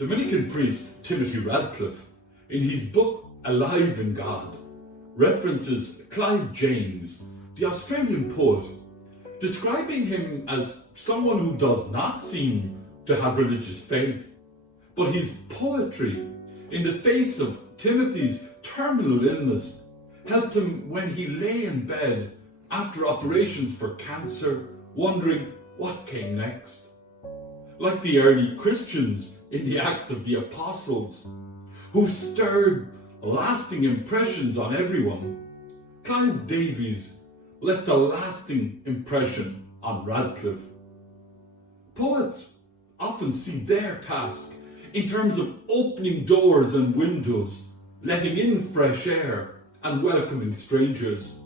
Dominican priest Timothy Radcliffe, in his book Alive in God, references Clive James, the Australian poet, describing him as someone who does not seem to have religious faith, but his poetry in the face of Timothy's terminal illness helped him when he lay in bed after operations for cancer, wondering what came next. Like the early Christians in the Acts of the Apostles, who stirred lasting impressions on everyone, Clive Davies left a lasting impression on Radcliffe. Poets often see their task in terms of opening doors and windows, letting in fresh air and welcoming strangers.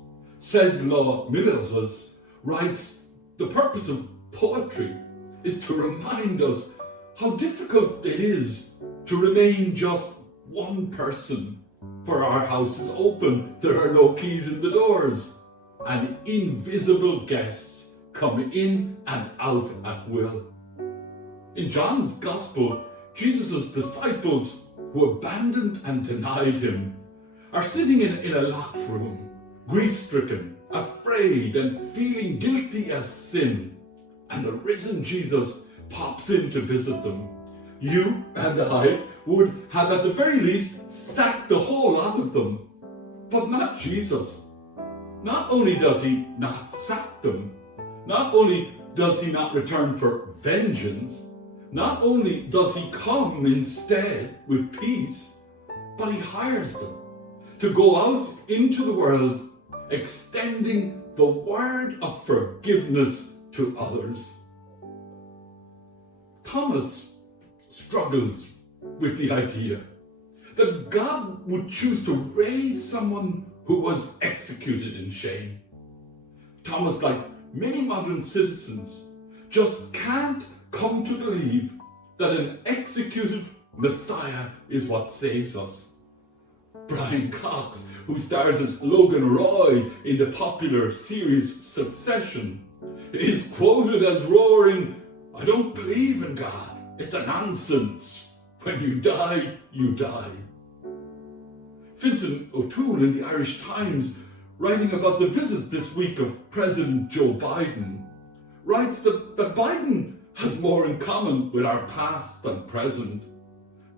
Czesław Milosz writes, "The purpose of poetry is to remind us how difficult it is to remain just one person. For our house is open, there are no keys in the doors, and invisible guests come in and out at will." In John's Gospel, Jesus' disciples who abandoned and denied him are sitting in a locked room, grief-stricken, afraid and feeling guilty as sin, and the risen Jesus pops in to visit them. You and I would have at the very least sacked the whole lot of them, but not Jesus. Not only does he not sack them, not only does he not return for vengeance, not only does he come instead with peace, but he hires them to go out into the world extending the word of forgiveness to others. Thomas struggles with the idea that God would choose to raise someone who was executed in shame. Thomas, like many modern citizens, just can't come to believe that an executed Messiah is what saves us. Brian Cox, who stars as Logan Roy in the popular series Succession, is quoted as roaring, "I don't believe in God. It's a nonsense. When you die, you die." Fintan O'Toole in the Irish Times, writing about the visit this week of President Joe Biden, writes that Biden has more in common with our past than present.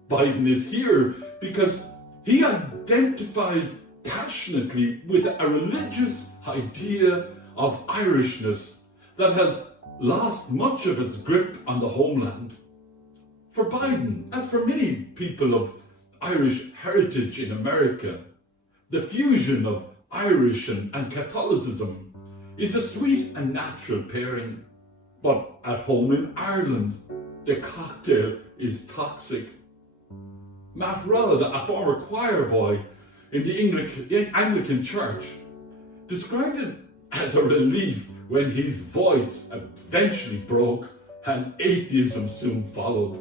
Biden is here because he identifies passionately with a religious idea of Irishness that has lost much of its grip on the homeland. For Biden, as for many people of Irish heritage in America, the fusion of Irish and Catholicism is a sweet and natural pairing. But at home in Ireland, the cocktail is toxic. Matt Rudd, a former choir boy in the Anglican Church, described it as a relief when his voice eventually broke and atheism soon followed.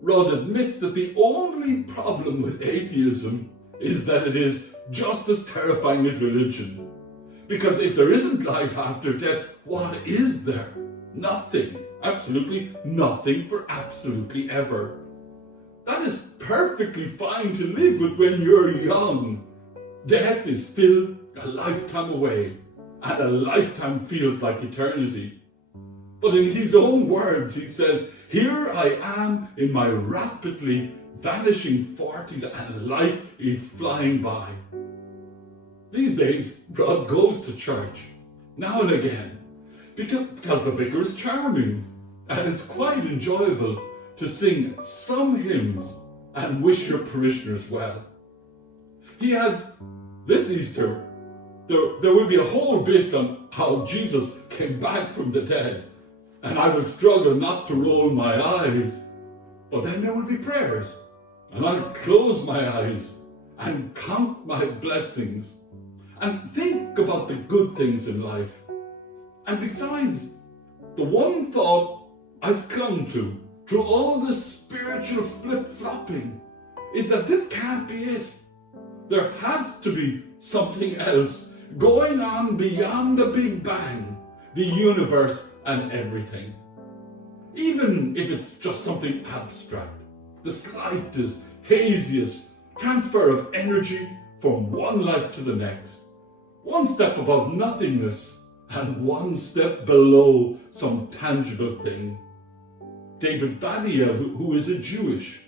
Rudd admits that the only problem with atheism is that it is just as terrifying as religion. Because if there isn't life after death, what is there? Nothing. Absolutely nothing for absolutely ever. That is perfectly fine to live with when you're young. Death is still a lifetime away, and a lifetime feels like eternity. But in his own words, he says, "Here I am in my rapidly vanishing 40s and life is flying by." These days, Rod goes to church, now and again, because the vicar is charming, and it's quite enjoyable to sing some hymns and wish your parishioners well. He adds, "This Easter, there will be a whole bit on how Jesus came back from the dead, and I will struggle not to roll my eyes, but then there will be prayers, and I'll close my eyes and count my blessings and think about the good things in life. And besides, the one thought I've clung to through all this spiritual flip-flopping is that this can't be it. There has to be something else going on beyond the Big Bang, the universe and everything. Even if it's just something abstract, the slightest, haziest transfer of energy from one life to the next, one step above nothingness and one step below some tangible thing. David Badia, who is Jewish,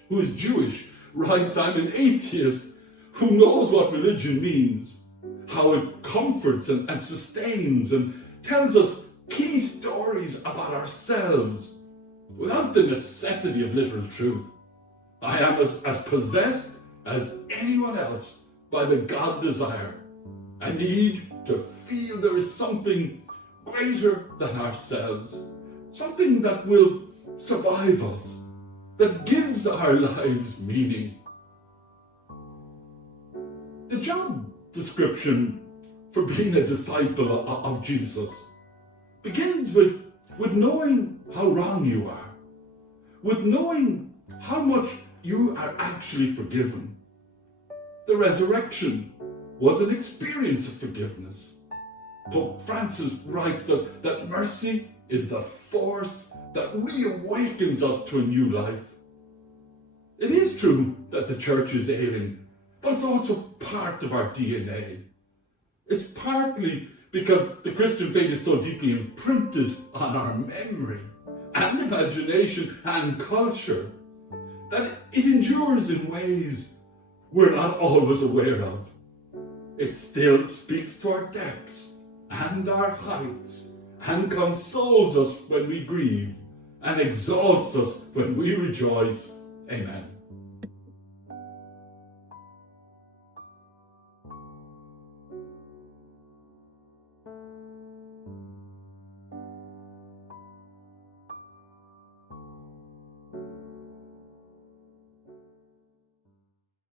writes, "I'm an atheist who knows what religion means, how it comforts and sustains and tells us key stories about ourselves without the necessity of literal truth. I am as possessed as anyone else by the God desire. I need to feel there is something greater than ourselves, something that will survive us, that gives our lives meaning." The job description for being a disciple of Jesus begins with knowing how wrong you are, with knowing how much you are actually forgiven. The resurrection was an experience of forgiveness. Pope Francis writes that mercy is the force that reawakens us to a new life. It is true that the church is ailing, but it's also part of our DNA. It's partly because the Christian faith is so deeply imprinted on our memory and imagination and culture that it endures in ways we're not always aware of. It still speaks to our depths and our heights and consoles us when we grieve and exalts us when we rejoice. Amen.